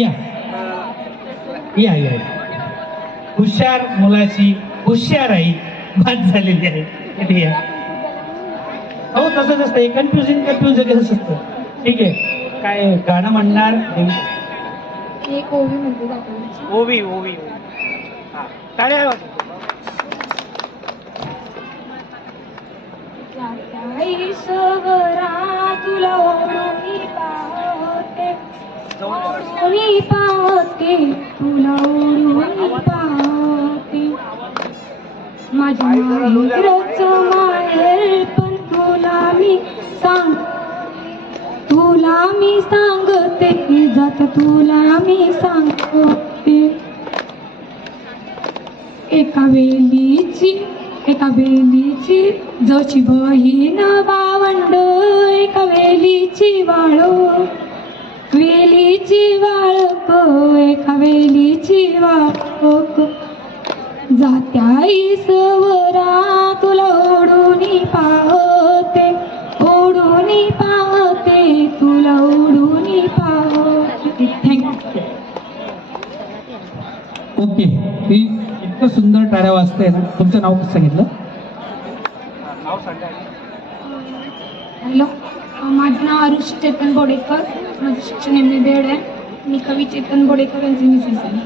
या. या या. हुशार मुलाची हुशार आई बाद झालेली आहे. इथे या. हो तसंच असतं. कन्फ्युजिंग कन्फ्युज असं असतं. ठीक आहे. काय गाणं म्हणणार? एक ओवी ओवी ओवी. हा. ओढून पाहते तुला ओढून पाहते माझ्या माहेरचं माहेर पण तुला मी सांग तुला मी सांगते जात तुला मी सांगते. एका वेलीची एका वेलीची जशी बहीण भावंड वेलीची वाळक एका वेलीची वाळक जात्या ईसवरा तुला ओढून पाहते ओढून पाहते तुला ओढून पाहते. थँक्यू ओके ती इतकं सुंदर टाळ्या वाजते ना. तुमचं नाव कसं सांगितलं? नाव सांगा. हॅलो माझं नाव आरुष चेतन बोडेकर माझं शिक्षण एम ए बेड आहे. मी कवी चेतन बोडेकर यांचे मिसेस आहे.